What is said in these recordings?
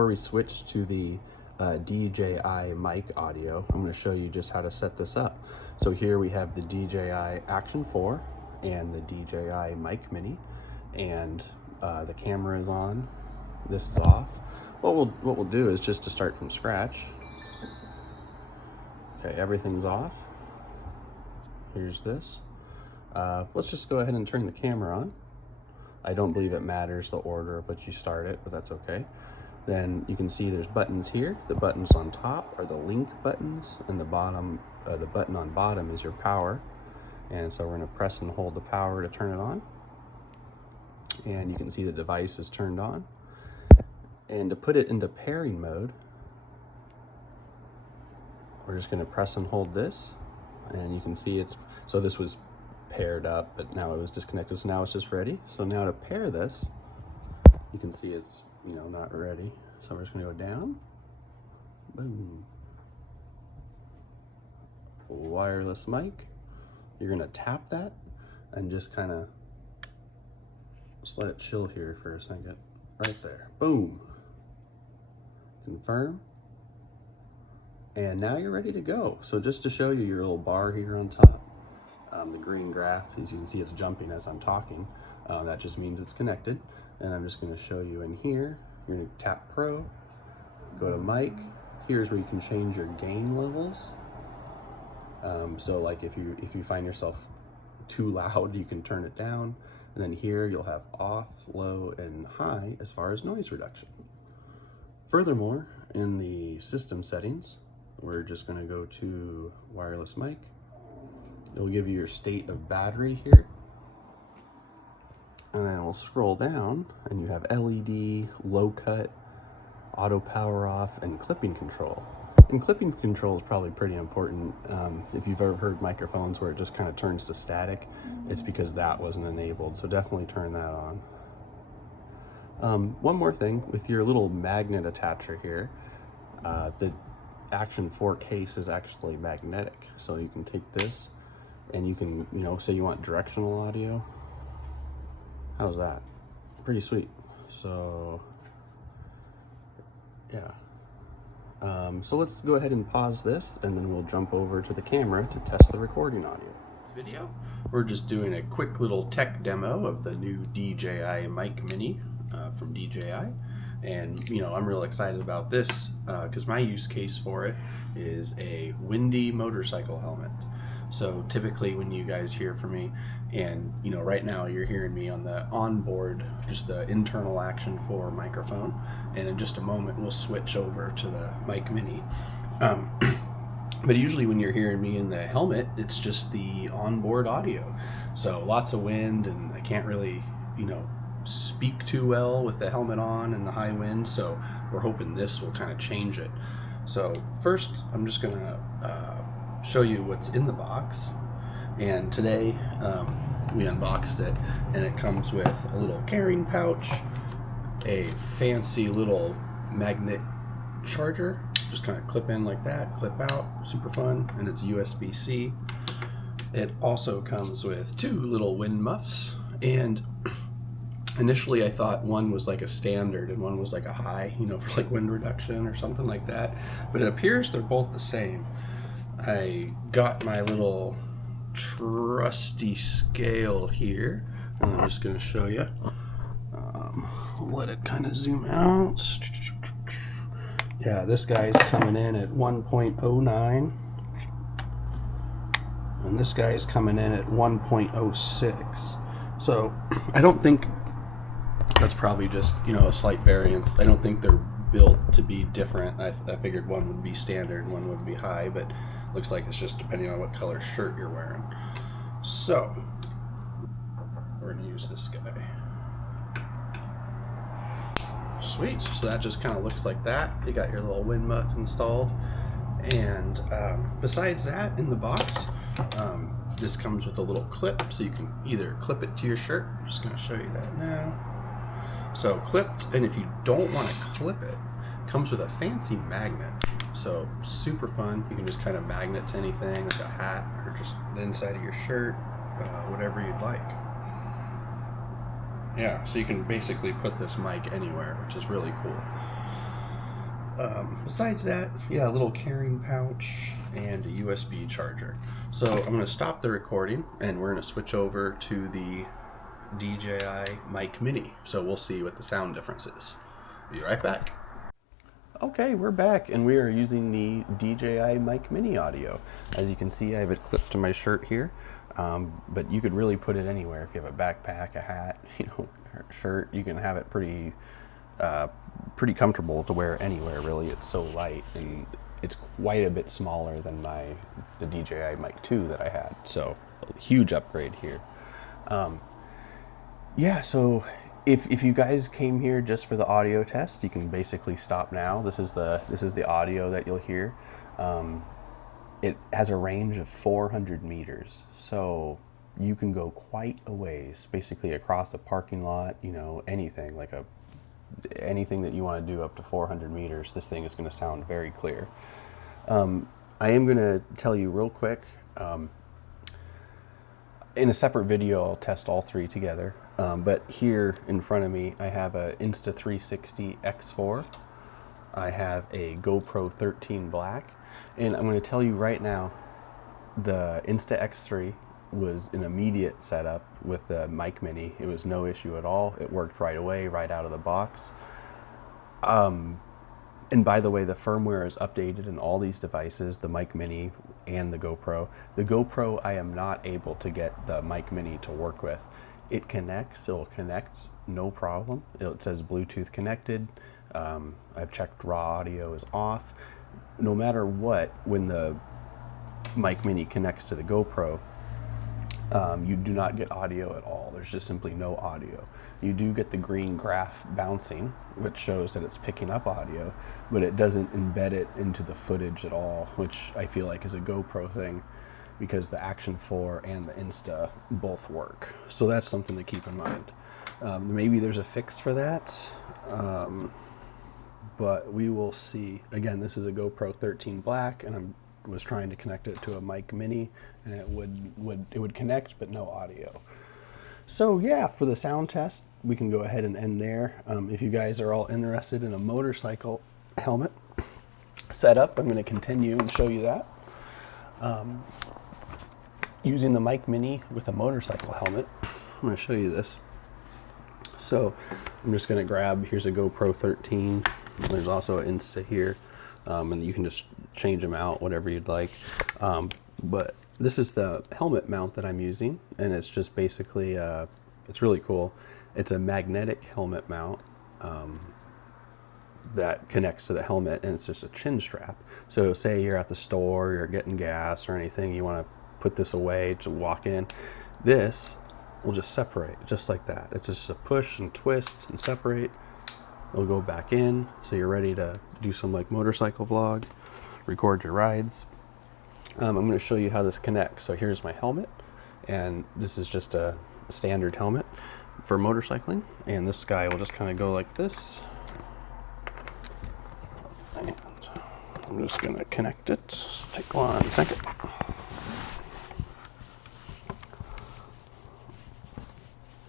Before we switch to the DJI mic audio, I'm going to show you just how to set this up. So here we have the DJI Action 4 and the DJI Mic Mini, and the camera is on, this is off. What we'll do is just to start from scratch. Okay, everything's off. Here's this. Let's just go ahead and turn the camera on. I don't believe it matters the order of which you start it, but that's okay. Then you can see there's buttons here. The buttons on top are the link buttons, and the bottom, the button on bottom is your power. And so we're going to press and hold the power to turn it on. And you can see the device is turned on. And to put it into pairing mode, we're just going to press and hold this, and you can see it's, so this was paired up, but now it was disconnected, so now it's just ready. So now to pair this, you can see it's, you know, not ready. So we're just going to go down, boom, wireless mic. You're going to tap that and just kind of just let it chill here for a second. Right there, boom, confirm, and now you're ready to go. So just to show you your little bar here on top, the green graph, as you can see, it's jumping as I'm talking. That just means it's connected. And I'm just going to show you in here. You're going to tap Pro, go to Mic. Here's where you can change your gain levels. So like if you find yourself too loud, you can turn it down. And then here you'll have off, low, and high as far as noise reduction. Furthermore, in the system settings, we're just going to go to wireless mic. It will give you your state of battery here. And then we'll scroll down and you have LED, low cut, auto power off, and clipping control. And clipping control is probably pretty important. If you've ever heard microphones where it just kind of turns to static, it's because that wasn't enabled. So definitely turn that on. One more thing, with your little magnet attacher here, the Action 4 case is actually magnetic. So you can take this and you can, you know, say you want directional audio. How's that? Pretty sweet. So yeah. So let's go ahead and pause this, and then we'll jump over to the camera to test the recording audio. Video. We're just doing a quick little tech demo of the new DJI Mic Mini from DJI. And you know, I'm real excited about this because my use case for it is a windy motorcycle helmet. So typically when you guys hear from me, and you know, right now you're hearing me on the onboard, just the internal Action 4 microphone, and in just a moment we'll switch over to the Mic Mini. But usually when you're hearing me in the helmet, it's just the onboard audio. So lots of wind, and I can't really, you know, speak too well with the helmet on and the high wind, so we're hoping this will kind of change it. So first I'm just gonna show you what's in the box. And today we unboxed it, and it comes with a little carrying pouch, a fancy little magnet charger, just kind of clip in like that, clip out, super fun, and it's USB-C. It also comes with two little wind muffs, and initially I thought one was like a standard and one was like a high, you know, for like wind reduction or something like that, but it appears they're both the same. I got my little trusty scale here, and I'm just going to show you. Let it kind of zoom out. Yeah, this guy's coming in at 1.09, and this guy is coming in at 1.06. So I don't think that's probably just, you know, a slight variance. I don't think they're built to be different. I figured one would be standard and one would be high, but looks like it's just depending on what color shirt you're wearing. So we're gonna use this guy. Sweet. So that just kind of looks like that. You got your little wind muff installed, and besides that, in the box, this comes with a little clip, so you can either clip it to your shirt. I'm just gonna show you that now. So clipped, and if you don't want to clip it, comes with a fancy magnet. So super fun. You can just kind of magnet to anything, like a hat or just the inside of your shirt, whatever you'd like. Yeah, so you can basically put this mic anywhere, which is really cool. Besides that, yeah, a little carrying pouch and a USB charger. So I'm going to stop the recording and we're going to switch over to the DJI Mic Mini. So we'll see what the sound difference is. Be right back. Okay, we're back and we are using the DJI Mic Mini audio. As you can see, I have it clipped to my shirt here, but you could really put it anywhere. If you have a backpack, a hat, shirt, you can have it pretty comfortable to wear anywhere, really. It's so light, and it's quite a bit smaller than the DJI Mic 2 that I had, so a huge upgrade here. Yeah, so if you guys came here just for the audio test, you can basically stop now. This is the audio that you'll hear. It has a range of 400 meters, so you can go quite a ways, basically across a parking lot, anything anything that you want to do up to 400 meters, this thing is going to sound very clear. I am going to tell you real quick, in a separate video I'll test all three together, but here in front of me I have a Insta360 X4, I have a GoPro 13 Black, and I'm going to tell you right now, the Insta X3 was an immediate setup with the Mic Mini. It was no issue at all. It worked right away, right out of the box. And by the way, the firmware is updated in all these devices, the Mic Mini and the GoPro. The GoPro, I am not able to get the Mic Mini to work with. It connects, it'll connect, no problem. It says Bluetooth connected. I've checked raw audio is off. No matter what, when the Mic Mini connects to the GoPro, you do not get audio at all. There's just simply no audio. You do get the green graph bouncing, which shows that it's picking up audio, but it doesn't embed it into the footage at all, which I feel like is a GoPro thing, because the Action 4 and the Insta both work. So that's something to keep in mind. Maybe there's a fix for that, but we will see. Again, this is a GoPro 13 Black, and I was trying to connect it to a Mic Mini, and it would connect, but no audio. So yeah, for the sound test, we can go ahead and end there. If you guys are all interested in a motorcycle helmet setup, I'm going to continue and show you that. Using the Mic Mini with a motorcycle helmet, I'm going to show you this. So I'm just going to grab, here's a GoPro 13, there's also an Insta here, and you can just change them out, whatever you'd like. But this is the helmet mount that I'm using, and it's just basically, it's really cool. It's a magnetic helmet mount that connects to the helmet, and it's just a chin strap. So say you're at the store, you're getting gas or anything, you want to put this away to walk in, this will just separate just like that. It's just a push and twist and separate. It'll go back in, so you're ready to do some like motorcycle vlog, record your rides. I'm going to show you how this connects. So here's my helmet, and this is just a standard helmet for motorcycling, and this guy will just kind of go like this, and I'm just going to connect it. Just take 1 second.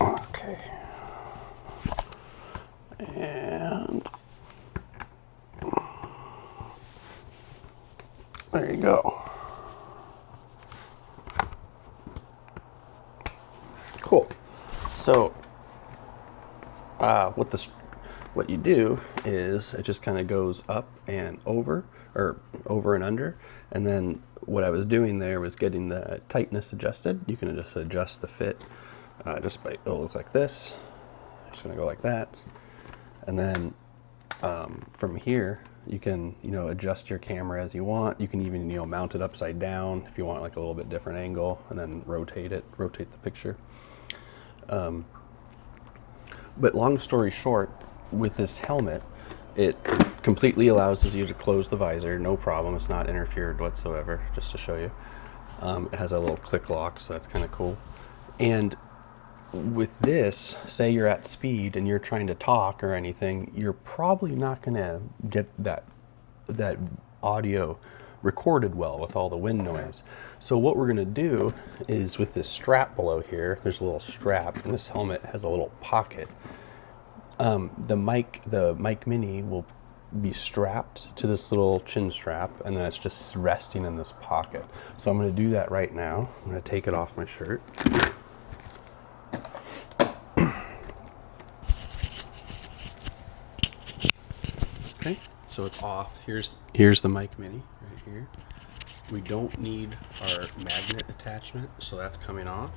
Okay, and there you go. Cool. So what you do is it just kind of goes up and over, or over and under, and then what I was doing there was getting the tightness adjusted. You can just adjust the fit just by, it'll look like this. Just gonna go like that, and then from here you can adjust your camera as you want. You can even mount it upside down if you want like a little bit different angle, and then rotate the picture. But long story short, with this helmet, it completely allows you to close the visor, no problem. It's not interfered whatsoever, just to show you. It has a little click lock, so that's kind of cool. And with this, say you're at speed and you're trying to talk or anything, you're probably not going to get that audio recorded well with all the wind noise. So what we're going to do is, with this strap below here, there's a little strap, and this helmet has a little pocket. The Mic Mini will be strapped to this little chin strap, and then it's just resting in this pocket. So I'm going to do that right now. I'm going to take it off my shirt. Okay, so it's off. Here's the Mic Mini right here. We don't need our magnet attachment, so that's coming off.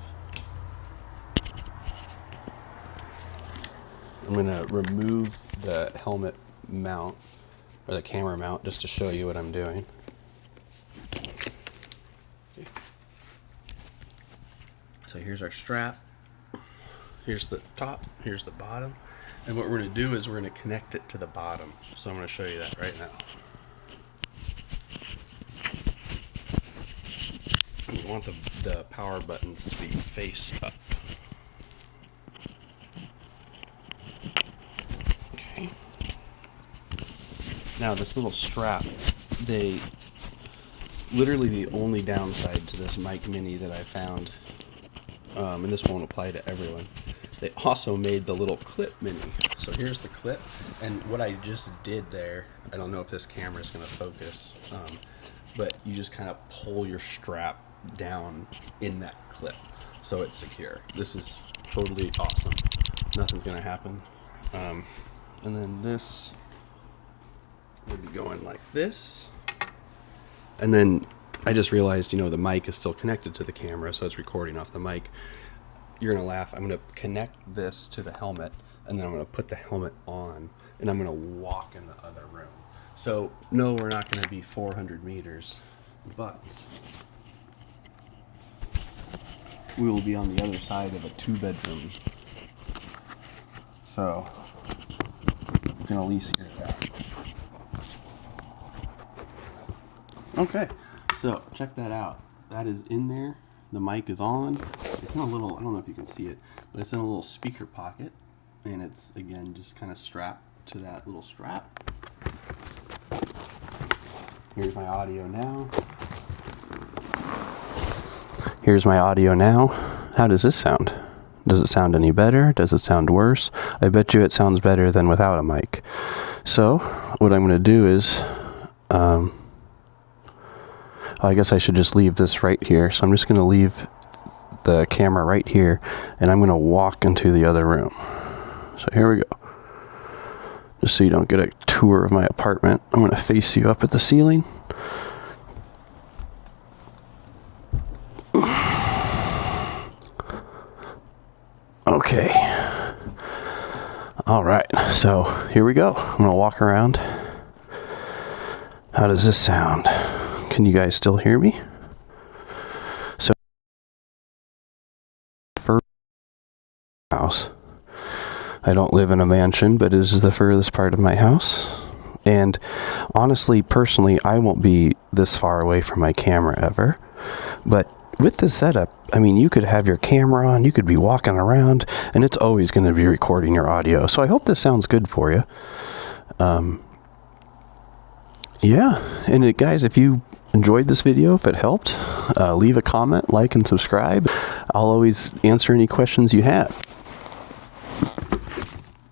I'm going to remove the helmet mount, or the camera mount, just to show you what I'm doing. Okay. So here's our strap. Here's the top, here's the bottom. And what we're going to do is we're going to connect it to the bottom. So I'm going to show you that right now. You want the power buttons to be face up. Okay. Now this little strap, literally the only downside to this Mic Mini that I found, and this won't apply to everyone, they also made the little clip mini. So here's the clip, and what I just did there, I don't know if this camera is going to focus, but you just kind of pull your strap down in that clip so it's secure. This is totally awesome. Nothing's going to happen. And then this would be going like this. And then I just realized, you know, the mic is still connected to the camera, so it's recording off the mic. You're going to laugh. I'm going to connect this to the helmet, and then I'm going to put the helmet on, and I'm going to walk in the other room. So, no, we're not going to be 400 meters, but we will be on the other side of a 2-bedroom. So, you can at least hear that. Okay, so check that out. That is in there. The mic is on. It's in a little, I don't know if you can see it, but it's in a little speaker pocket, and it's, again, just kind of strapped to that little strap. Here's my audio now. Here's my audio now. How does this sound? Does it sound any better? Does it sound worse? I bet you it sounds better than without a mic. So, what I'm going to do is, I guess I should just leave this right here. So I'm just going to leave the camera right here, and I'm going to walk into the other room. So here we go. Just so you don't get a tour of my apartment, I'm going to face you up at the ceiling. Okay. All right. So here we go. I'm going to walk around. How does this sound? Can you guys still hear me? So, first house. I don't live in a mansion, but it is the furthest part of my house. And honestly, personally, I won't be this far away from my camera ever. But with this setup, I mean, you could have your camera on, you could be walking around, and it's always going to be recording your audio. So I hope this sounds good for you. Yeah, and guys, if you enjoyed this video, if it helped, leave a comment, like, and subscribe. I'll always answer any questions you have.